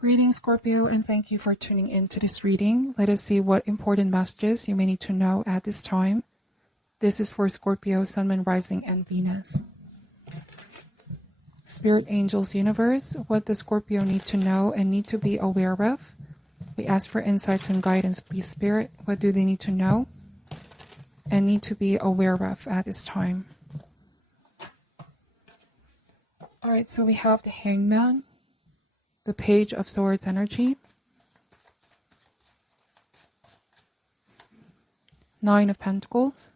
Greetings, Scorpio, and thank you for tuning in to this reading. Let us see what important messages you may need to know at this time. This is for Scorpio, Sun, Moon, Rising, and Venus. Spirit, Angels, Universe, what does Scorpio need to know and need to be aware of? We ask for insights and guidance, please, Spirit. What do they need to know and need to be aware of at this time? Alright, so we have the Hangman, the Page of Swords energy, Nine of Pentacles,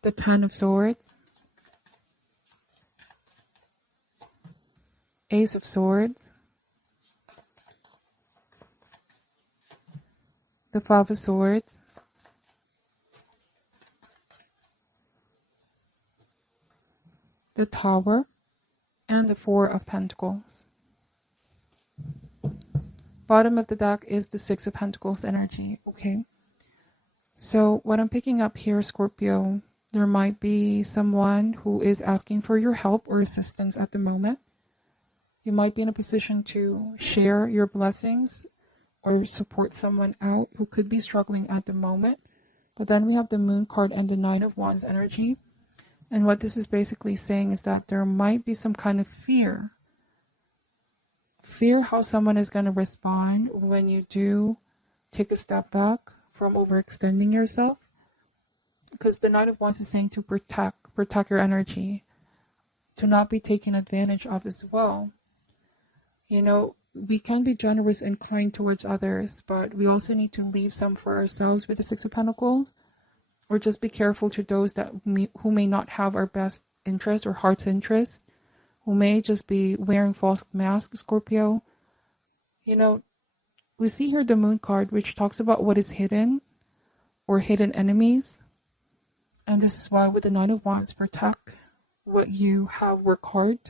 the Ten of Swords, Ace of Swords, the Five of Swords, the Tower, and the Four of Pentacles. Bottom of the deck is the Six of Pentacles energy, okay? So what I'm picking up here, Scorpio, there might be someone who is asking for your help or assistance at the moment. You might be in a position to share your blessings or support someone out who could be struggling at the moment. But then we have the Moon card and the Nine of Wands energy. And what this is basically saying is that there might be some kind of fear. Fear how someone is going to respond when you do take a step back from overextending yourself. Because the Nine of Wands is saying to protect your energy, to not be taken advantage of as well. You know, we can be generous and kind towards others, but we also need to leave some for ourselves with the Six of Pentacles. Or just be careful to those that who may not have our best interest or heart's interest, who may just be wearing false masks, Scorpio. You know, we see here the Moon card, which talks about what is hidden or hidden enemies. And this is why with the Nine of Wands, protect what you have, work hard.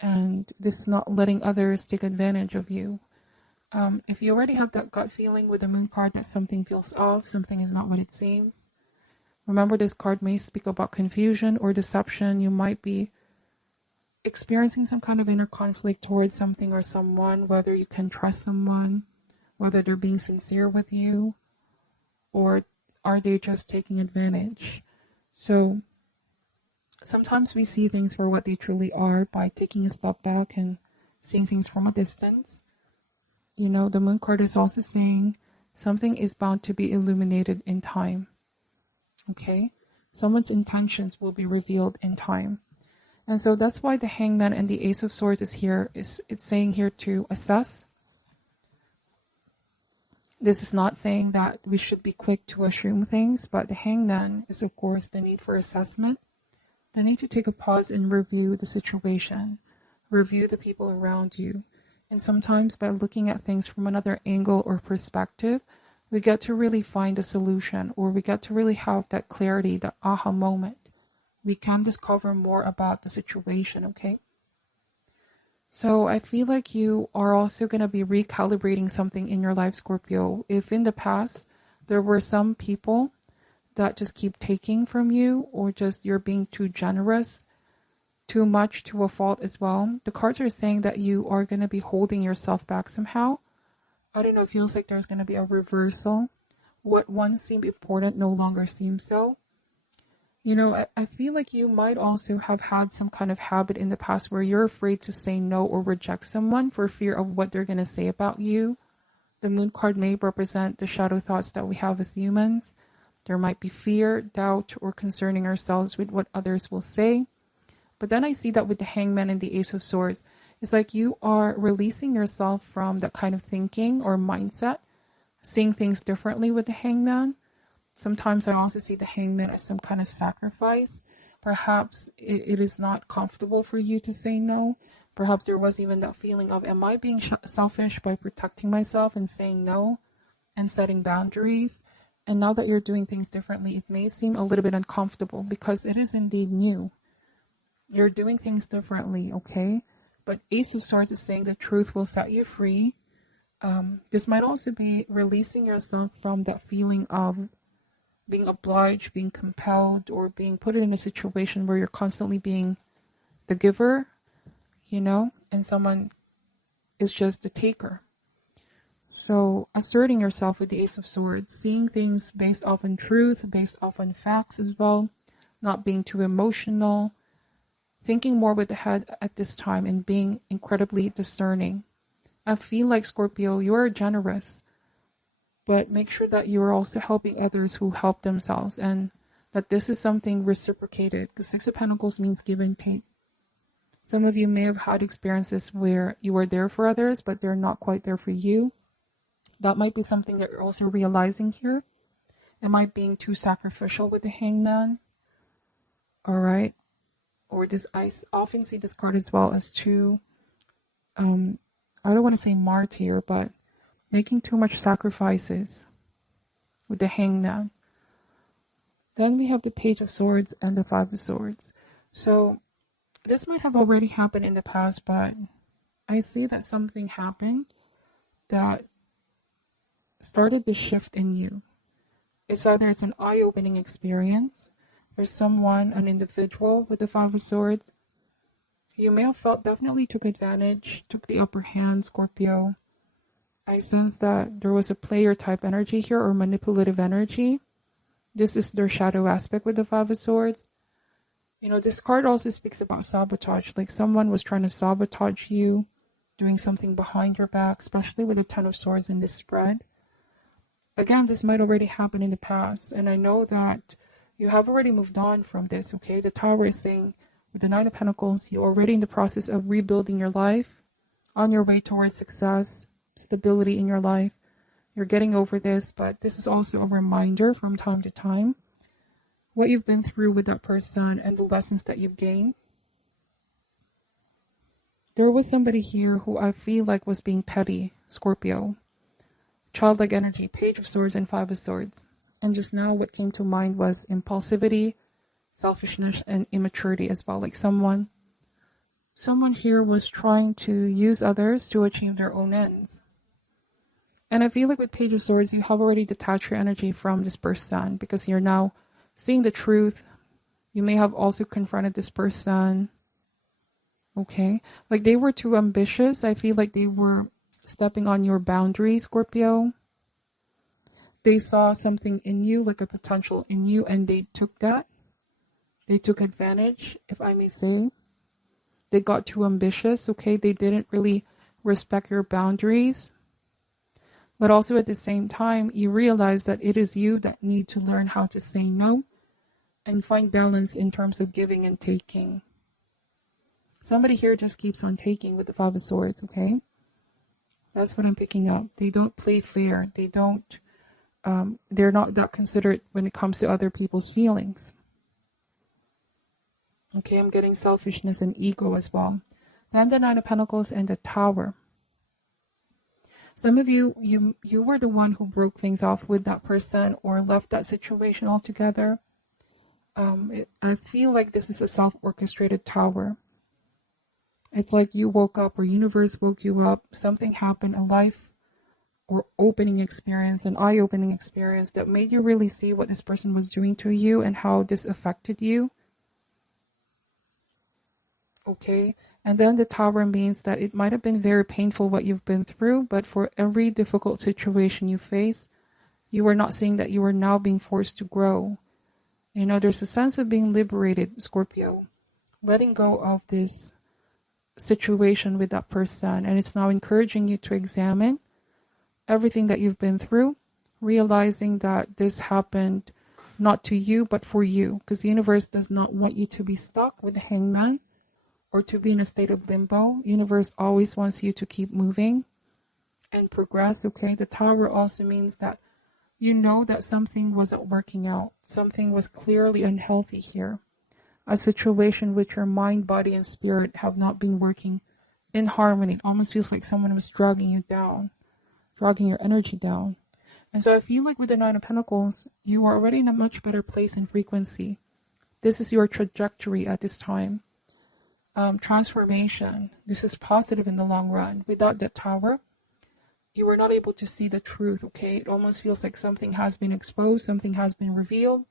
And this is not letting others take advantage of you. If you already have that gut feeling with the Moon card that something feels off, something is not what it seems. Remember, this card may speak about confusion or deception. You might be experiencing some kind of inner conflict towards something or someone, whether you can trust someone, whether they're being sincere with you, or are they just taking advantage? So sometimes we see things for what they truly are by taking a step back and seeing things from a distance. You know, the Moon card is also saying something is bound to be illuminated in time. Okay, someone's intentions will be revealed in time. And so that's why the Hangman and the Ace of Swords is here. It's saying here to assess. This is not saying that we should be quick to assume things, but the Hangman is, of course, the need for assessment. The need to take a pause and review the situation, review the people around you. And sometimes by looking at things from another angle or perspective, we get to really find a solution, or we get to really have that clarity, that aha moment. We can discover more about the situation, okay? So I feel like you are also going to be recalibrating something in your life, Scorpio. If in the past there were some people that just keep taking from you, or just you're being too generous, too much to a fault as well, the cards are saying that you are going to be holding yourself back somehow. I don't know, it feels like there's going to be a reversal. What once seemed important no longer seems so. You know, I feel like you might also have had some kind of habit in the past where you're afraid to say no or reject someone for fear of what they're going to say about you. The Moon card may represent the shadow thoughts that we have as humans. There might be fear, doubt, or concerning ourselves with what others will say. But then I see that with the Hangman and the Ace of Swords, it's like you are releasing yourself from that kind of thinking or mindset, seeing things differently with the Hangman. Sometimes I also see the Hangman as some kind of sacrifice. Perhaps it is not comfortable for you to say no. Perhaps there was even that feeling of, am I being selfish by protecting myself and saying no and setting boundaries? And now that you're doing things differently, it may seem a little bit uncomfortable because it is indeed new. You're doing things differently, okay? But Ace of Swords is saying the truth will set you free. This might also be releasing yourself from that feeling of being obliged, being compelled, or being put in a situation where you're constantly being the giver, and someone is just the taker. So asserting yourself with the Ace of Swords, seeing things based off on truth, based off on facts as well, not being too emotional, thinking more with the head at this time, and being incredibly discerning. I feel like, Scorpio, you are generous, but make sure that you are also helping others who help themselves, and that this is something reciprocated, because Six of Pentacles means give and take. Some of you may have had experiences where you were there for others, but they're not quite there for you. That might be something that you're also realizing here. Am I being too sacrificial with the Hangman? All right. Or this, I often see this card as well as too, I don't want to say martyr, but making too much sacrifices with the Hangman. Then we have the Page of Swords and the Five of Swords. So this might have already happened in the past, but I see that something happened that started the shift in you. It's either it's an eye-opening experience. There's someone, an individual with the Five of Swords. You may have felt definitely took advantage, took the upper hand, Scorpio. I sense that there was a player type energy here, or manipulative energy. This is their shadow aspect with the Five of Swords. This card also speaks about sabotage, like someone was trying to sabotage you, doing something behind your back, especially with the Ten of Swords in this spread. Again, this might already happen in the past, and I know that you have already moved on from this, okay? The Tower is saying, with the Nine of Pentacles, you're already in the process of rebuilding your life, on your way towards success, stability in your life. You're getting over this, but this is also a reminder from time to time what you've been through with that person and the lessons that you've gained. There was somebody here who I feel like was being petty, Scorpio. Childlike energy, Page of Swords and Five of Swords. And just now what came to mind was impulsivity, selfishness, and immaturity as well. Like someone here was trying to use others to achieve their own ends. And I feel like with Page of Swords, you have already detached your energy from this person because you're now seeing the truth. You may have also confronted this person. Okay. Like they were too ambitious. I feel like they were stepping on your boundaries, Scorpio. They saw something in you, like a potential in you, and they took that. They took advantage, if I may say. They got too ambitious, okay? They didn't really respect your boundaries. But also at the same time, you realize that it is you that need to learn how to say no and find balance in terms of giving and taking. Somebody here just keeps on taking with the Five of Swords, okay? That's what I'm picking up. They don't play fair. They're not that considerate when it comes to other people's feelings. Okay, I'm getting selfishness and ego as well. Then the Nine of Pentacles and the Tower. Some of you were the one who broke things off with that person or left that situation altogether. I feel like this is a self-orchestrated tower. It's like you woke up or universe woke you up. Something happened, a life or opening experience, an eye-opening experience that made you really see what this person was doing to you and how this affected you. Okay, and then the Tower means that it might have been very painful what you've been through, but for every difficult situation you face, you are not seeing that you are now being forced to grow. There's a sense of being liberated, Scorpio, letting go of this situation with that person, and it's now encouraging you to examine everything that you've been through, realizing that this happened not to you, but for you, because the universe does not want you to be stuck with the Hangman or to be in a state of limbo. Universe always wants you to keep moving and progress, okay? The Tower also means that you know that something wasn't working out. Something was clearly unhealthy here. A situation which your mind, body, and spirit have not been working in harmony. It almost feels like someone was dragging you down, dragging your energy down. And so I feel like with the Nine of Pentacles, you are already in a much better place in frequency. This is your trajectory at this time. Transformation. This is positive in the long run. Without that Tower, you were not able to see the truth, okay? It almost feels like something has been exposed, something has been revealed.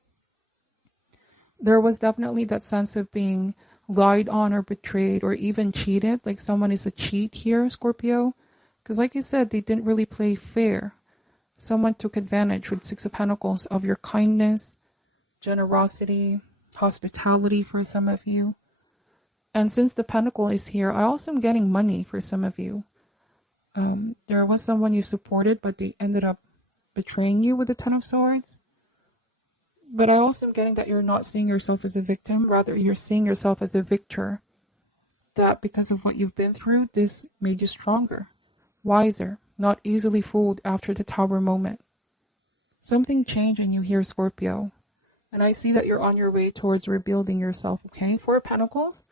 There was definitely that sense of being lied on or betrayed or even cheated, like someone is a cheat here, Scorpio. Because like I said, they didn't really play fair. Someone took advantage with Six of Pentacles of your kindness, generosity, hospitality for some of you. And since the Pentacle is here, I also am getting money for some of you. There was someone you supported, but they ended up betraying you with the Ten of Swords. But I also am getting that you're not seeing yourself as a victim. Rather, you're seeing yourself as a victor. That because of what you've been through, this made you stronger, wiser, not easily fooled after the Tower moment. Something changed in you here, Scorpio. And I see that you're on your way towards rebuilding yourself, okay? Four of Pentacles.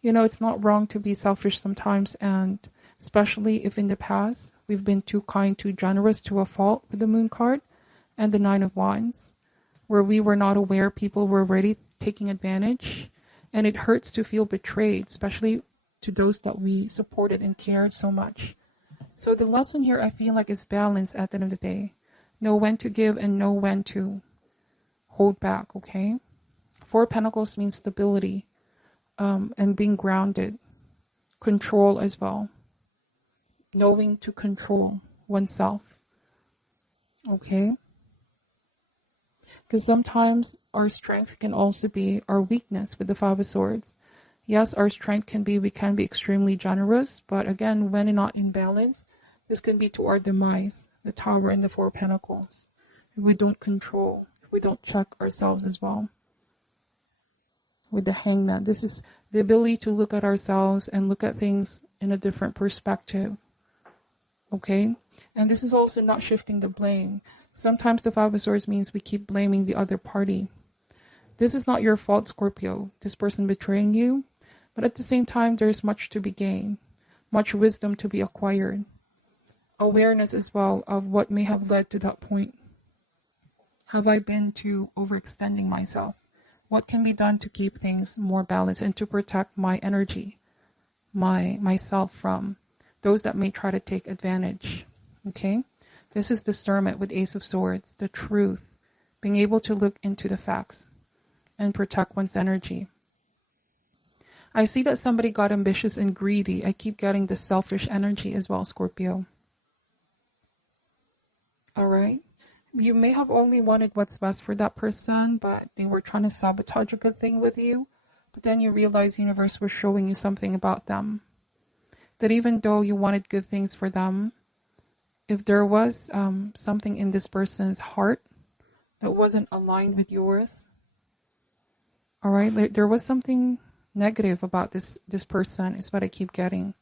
You know, it's not wrong to be selfish sometimes, and especially if in the past we've been too kind, too generous to a fault with the Moon card and the Nine of Wands, where we were not aware people were already taking advantage, and it hurts to feel betrayed, especially to those that we supported and cared so much. So the lesson here, I feel like, is balance at the end of the day. Know when to give and know when to hold back, okay? Four of Pentacles means stability. And being grounded, control as well, knowing to control oneself, okay? Because sometimes our strength can also be our weakness with the Five of Swords. Yes, our strength can be, we can be extremely generous, but again, when not in balance, this can be to our demise, the Tower and the Four of Pentacles. If we don't control, if we don't check ourselves as well. With the Hangman, this is the ability to look at ourselves and look at things in a different perspective, okay? And this is also not shifting the blame. Sometimes the Five of Swords means we keep blaming the other party. This is not your fault, Scorpio, this person betraying you, but at the same time, there's much to be gained, much wisdom to be acquired, awareness as well of what may have led to that point. Have I been too overextending myself? What can be done to keep things more balanced and to protect my energy, myself from those that may try to take advantage, okay? This is discernment with Ace of Swords, the truth, being able to look into the facts and protect one's energy. I see that somebody got ambitious and greedy. I keep getting the selfish energy as well, Scorpio. All right? You may have only wanted what's best for that person, but they were trying to sabotage a good thing with you. But then you realize the universe was showing you something about them. That even though you wanted good things for them, if there was something in this person's heart that wasn't aligned with yours, all right, there was something negative about this person is what I keep getting.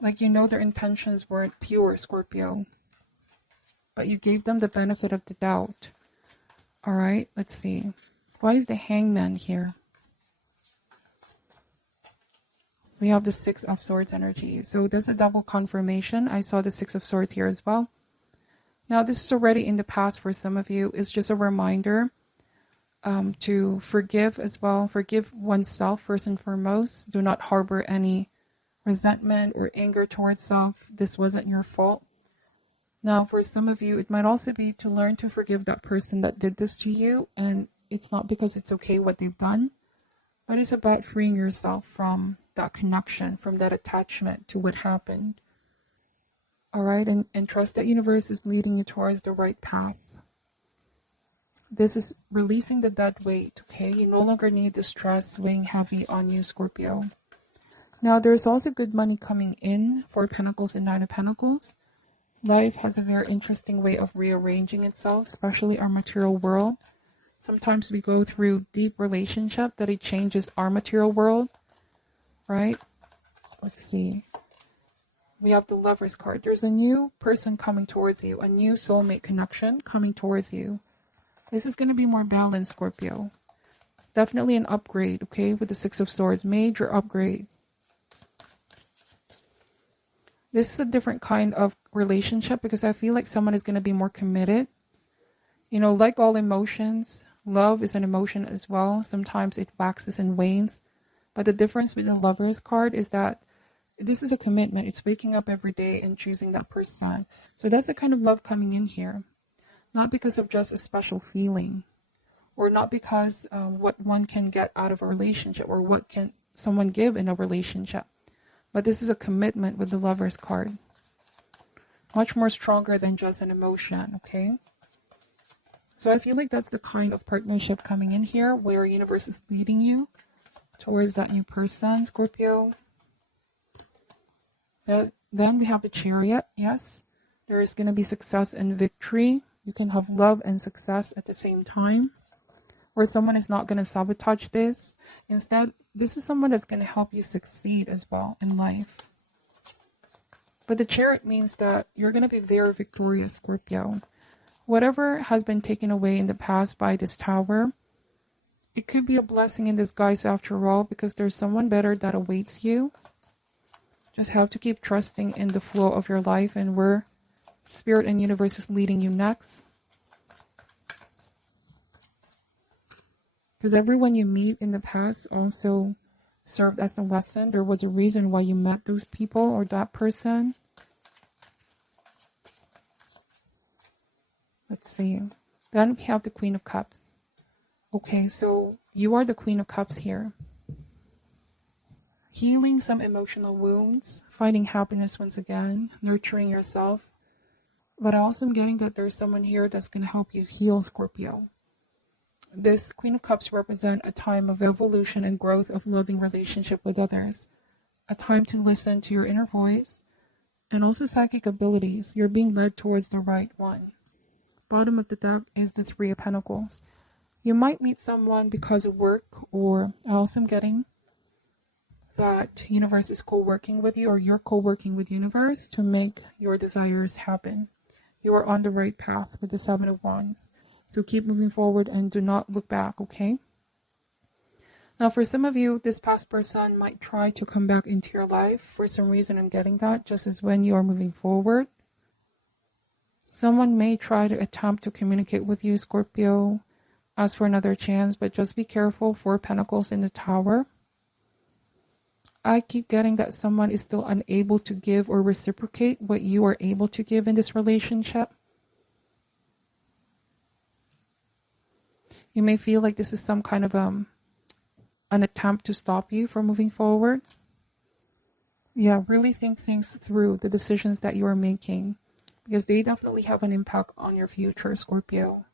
Like, you know, their intentions weren't pure, Scorpio. But you gave them the benefit of the doubt. All right, let's see. Why is the Hangman here? We have the Six of Swords energy. So there's a double confirmation. I saw the Six of Swords here as well. Now, this is already in the past for some of you. It's just a reminder to forgive as well. Forgive oneself first and foremost. Do not harbor any resentment or anger towards self. This wasn't your fault. Now, for some of you, it might also be to learn to forgive that person that did this to you. And it's not because it's okay what they've done, but it's about freeing yourself from that connection, from that attachment to what happened. All right, and trust that universe is leading you towards the right path. This is releasing the dead weight, okay? You no longer need the stress weighing heavy on you, Scorpio. Now, there's also good money coming in for Pentacles and Nine of Pentacles. Life has a very interesting way of rearranging itself, especially our material world. Sometimes we go through deep relationship that it changes our material world, right? Let's see. We have the Lover's card. There's a new person coming towards you, a new soulmate connection coming towards you. This is going to be more balanced, Scorpio. Definitely an upgrade, okay, with the Six of Swords. Major upgrade. This is a different kind of relationship because I feel like someone is going to be more committed. You know, like all emotions, love is an emotion as well. Sometimes it waxes and wanes. But the difference with the Lover's card is that this is a commitment. It's waking up every day and choosing that person. So that's the kind of love coming in here. Not because of just a special feeling or not because what one can get out of a relationship or what can someone give in a relationship. But this is a commitment with the Lover's card. Much more stronger than just an emotion, okay? So I feel like that's the kind of partnership coming in here where universe is leading you towards that new person, Scorpio. Then we have the Chariot. Yes, there is going to be success and victory. You can have love and success at the same time. Where someone is not going to sabotage this. Instead, this is someone that's going to help you succeed as well in life. But the Chariot means that you're going to be very victorious, Scorpio. Whatever has been taken away in the past by this Tower, it could be a blessing in disguise after all, because there's someone better that awaits you. Just have to keep trusting in the flow of your life and where Spirit and Universe is leading you next. Because everyone you meet in the past also served as a lesson. There was a reason why you met those people or that person. Let's see. Then we have the Queen of Cups. Okay, so you are the Queen of Cups here. Healing some emotional wounds, finding happiness once again, nurturing yourself. But I also am getting that there's someone here that's going to help you heal, Scorpio. This Queen of Cups represent a time of evolution and growth of loving relationship with others. A time to listen to your inner voice and also psychic abilities. You're being led towards the right one. Bottom of the deck is the Three of Pentacles. You might meet someone because of work, or I also am getting that universe is co-working with you, or you're co-working with universe to make your desires happen. You are on the right path with the Seven of Wands. So keep moving forward and do not look back, okay? Now, for some of you, this past person might try to come back into your life. For some reason, I'm getting that, just as when you are moving forward. Someone may try to attempt to communicate with you, Scorpio, ask for another chance, but just be careful. Four Pentacles in the Tower. I keep getting that someone is still unable to give or reciprocate what you are able to give in this relationship. You may feel like this is some kind of an attempt to stop you from moving forward. Yeah, really think things through, the decisions that you are making, because they definitely have an impact on your future, Scorpio.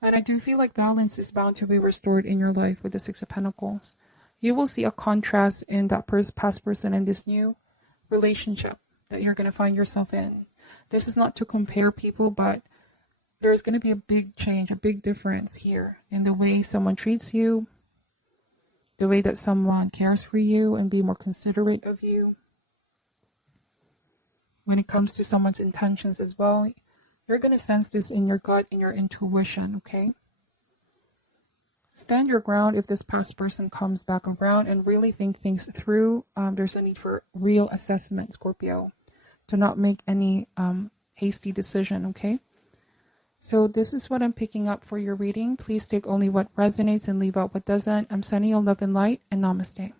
And I do feel like balance is bound to be restored in your life with the Six of Pentacles. You will see a contrast in that past person and this new relationship that you're going to find yourself in. This is not to compare people, but there's going to be a big change, a big difference here in the way someone treats you, the way that someone cares for you and be more considerate of you. When it comes to someone's intentions as well, you're going to sense this in your gut, in your intuition, okay? Stand your ground if this past person comes back around and really think things through. There's a need for real assessment, Scorpio, to not make any hasty decision, okay? So this is what I'm picking up for your reading. Please take only what resonates and leave out what doesn't. I'm sending you love and light, and namaste.